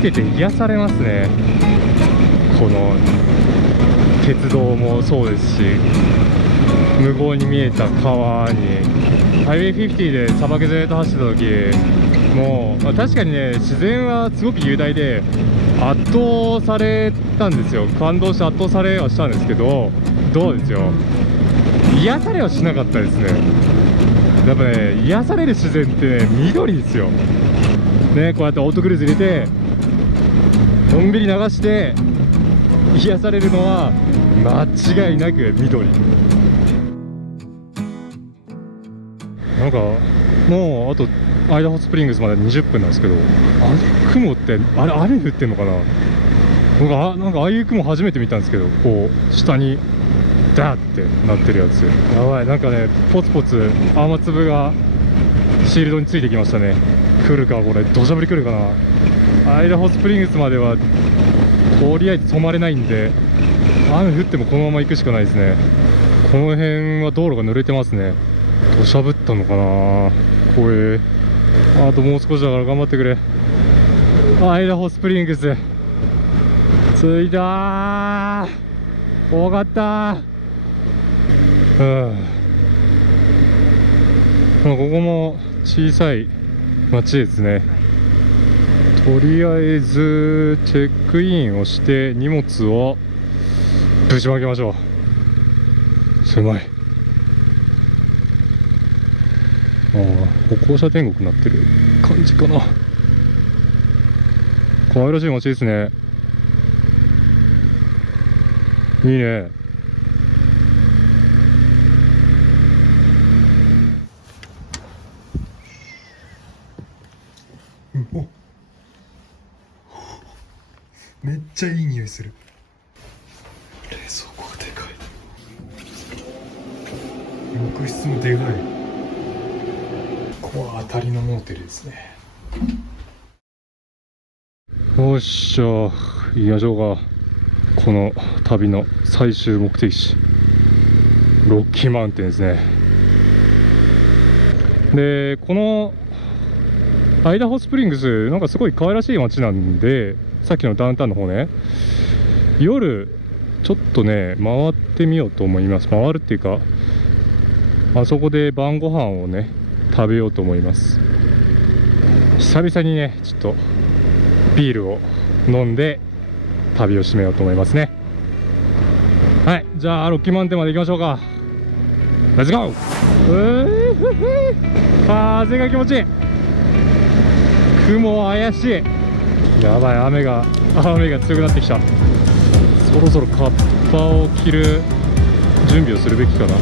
てて癒されますね。この鉄道もそうですし、向こうに見えた川にハイウェイ50で砂漠ずっと走ってた時もう、確かにね、自然はすごく雄大で圧倒されたんですよ。感動して圧倒されはしたんですけど、どうですよ、癒されはしなかったですね。やっぱね、癒される自然ってね、緑ですよね。こうやってオートクルーズ入れてのんびり流して癒されるのは間違いなく緑。なんかもうあとアイダホスプリングスまで20分なんですけど、あれ雲ってあれ雨降ってんのかな。なんかああいう雲初めて見たんですけど、こう下にダーってなってるやつ、やばい。なんかね、ポツポツ雨粒がシールドについてきましたね。来るか、これ土砂降り来るかな。アイダホスプリングスまではとりあえず止まれないんで、雨降ってもこのまま行くしかないですね。この辺は道路が濡れてますね。土砂降ったのかな。怖え。あともう少しだから頑張ってくれ。アイダホスプリングス着いたー。怖かったー。ここも小さい町ですね。とりあえずチェックインをして荷物をぶちまけましょう。狭い。歩行者天国になってる感じかな。可愛らしい街ですね。いいね。めっちゃいい匂いする。冷蔵庫がでかい。浴室もでかい。ここは当たりのモーテルですね。よっしゃ、行きましょうか。この旅の最終目的地、ロッキーマウンテンですね。で、このアイダホスプリングス、なんかすごい可愛らしい街なんで、さっきのダウンタウンの方ね、夜ちょっとね回ってみようと思います。回るっていうか、あそこで晩ご飯をね食べようと思います。久々にねちょっとビールを飲んで旅を締めようと思いますね。はい、じゃあロッキーマウンテンまで行きましょうか。レッツゴー。風が気持ちいい。雲怪しい。やばい、雨が強くなってきた。そろそろカッパを着る準備をするべきかな。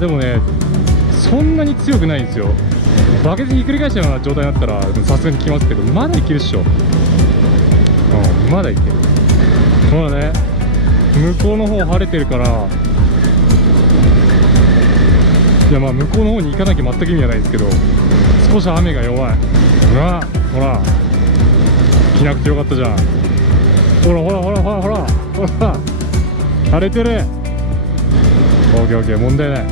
でもね、そんなに強くないんですよ。バケツひっくり返したような状態になったらさすがに来ますけど、まだいけるっしょ。まだいける。まだね、向こうの方晴れてるから、いやまあ向こうの方に行かなきゃ全く意味はないですけど、少し雨が弱い。ほら着なくてよかったじゃん。ほら晴れてる。オッケーオッケー、問題ない。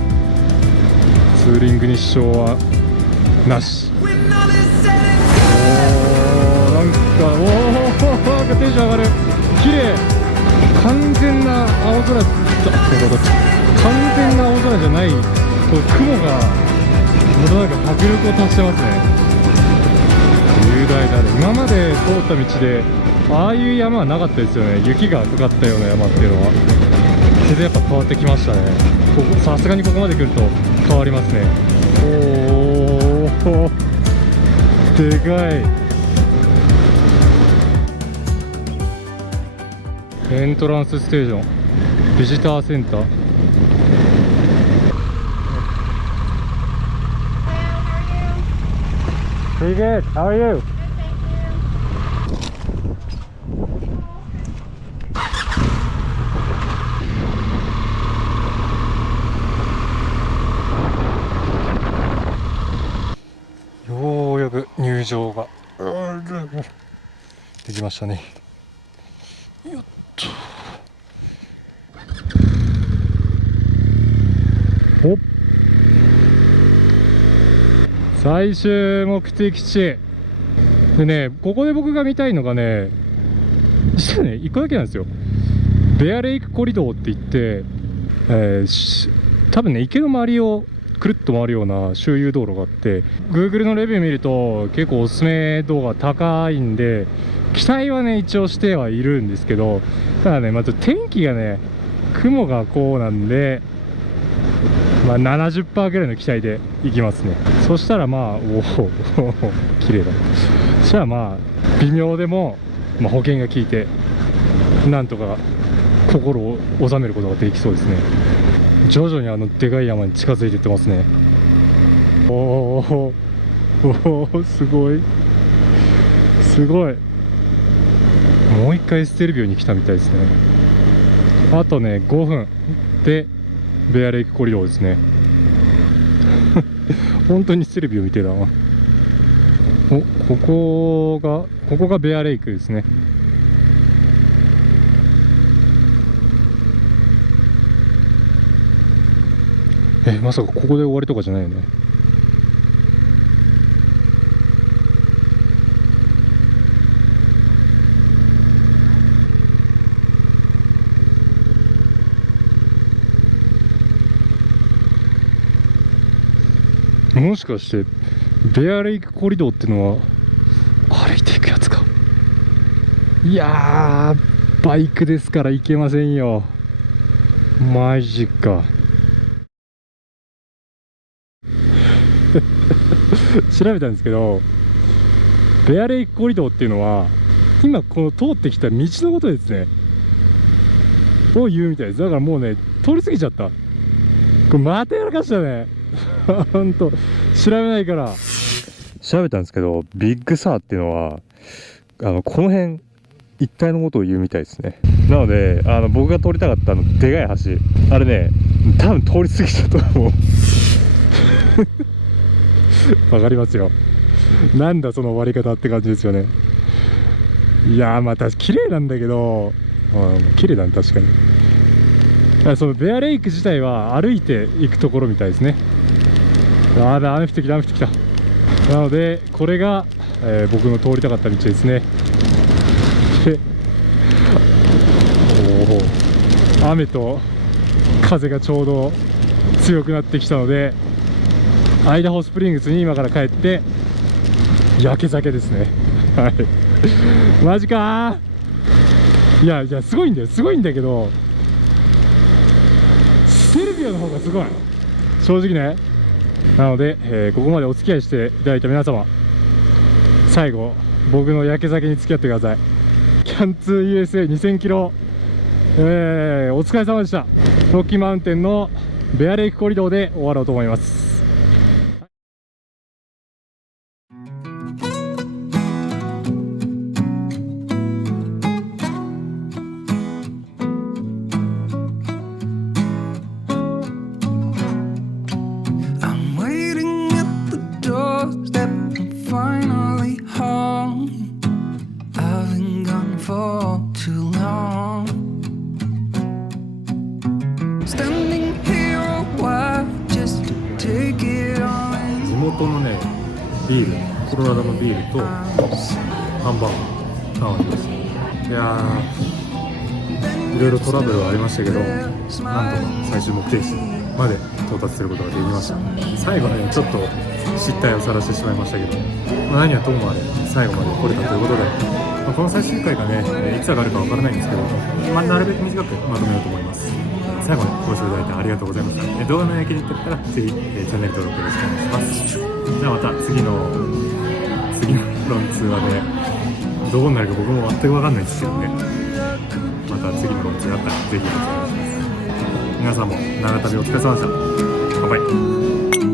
ツーリングに支障はなし。なんかテンション上がる。綺麗。完全な青空。完全な青空じゃない、こう雲がまたなんか迫力を足してますね。雄大だね。今まで通った道でああいう山はなかったですよね。雪がかかったような山っていうのは全然やっぱ変わってきましたね。さすがにここまで来ると変わりますね。でかい。エントランスステーション、ビジターセンター。Pretty good. How are you?ようやく入場ができましたね。よっと。おっ、最終目的地でね、ここで僕が見たいのがね、実はね、1個だけなんですよ。ベアレイクコリドーって言って、多分ね、池の周りをくるっと回るような周遊道路があって、 Google のレビュー見ると結構おすすめ度が高いんで、期待はね一応してはいるんですけど、ただね、まず天気がね、雲がこうなんで、まあ、70% ぐらいの期待でいきますね。そしたらまあ、おお綺麗だ。そしたらまあ微妙でも、まあ、保険が効いてなんとか心を収めることができそうですね。徐々にでかい山に近づいていってますね。おおすごいすごい。もう一回ステルビオに来たみたいですね。あとね5分でベアレイクコリドーですね。本当にステルビオみたいだな。ここがベアレイクですね。まさかここで終わりとかじゃないよね。もしかしてベアレイクコリドーってのは歩いていくやつか。いやー、バイクですから行けませんよ。マジか。調べたんですけど、ベアレイクコリドーっていうのは今この通ってきた道のことですねを言うみたいです。だからもうね、通り過ぎちゃった。これまたやらかしたね。ほんと調べないから。調べたんですけど、ビッグサーっていうのはこの辺一帯のことを言うみたいですね。なので僕が通りたかったでかい橋、あれね多分通り過ぎちゃったと思う。わかりますよ。なんだその終わり方って感じですよね。いやー、また綺麗なんだけど、綺麗だね確かに。そのベアレイク自体は歩いて行くところみたいですね。雨降ってきた雨降ってきた。なのでこれが、僕の通りたかった道ですね。で雨と風がちょうど強くなってきたので、アイダホスプリングスに今から帰って焼け酒ですね。はい。マジかー。いやすごいんだよ、すごいんだけど、ステルビオの方がすごい正直ね。なので、ここまでお付き合いしていただいた皆様、最後僕の焼け酒に付き合ってください。キャンツー USA2000 キロ、お疲れ様でした。ロッキーマウンテンのベアレイクコリドーで終わろうと思います。地元のねビール、コロラドのビールとハンバーガー頼んでます。いやー、いろいろトラブルはありましたけど、なんとか最終目的地まで到達することができました。最後ねちょっと失態を晒してしまいましたけど、何はともあれ最後まで来れたということで、この最終回がねいつ上がるかわからないんですけど、なるべく短くまとめようと思います。最後までご視聴いただいてありがとうございました。動画の役に立ったらぜひチャンネル登録よろしくお願いします。じゃあまた次のロンツーはね、どうなるか僕も全く分かんないですけどね、また次のロンツーあったらぜひよろしくお願いします。皆さんも長旅お疲れ様でした。乾杯。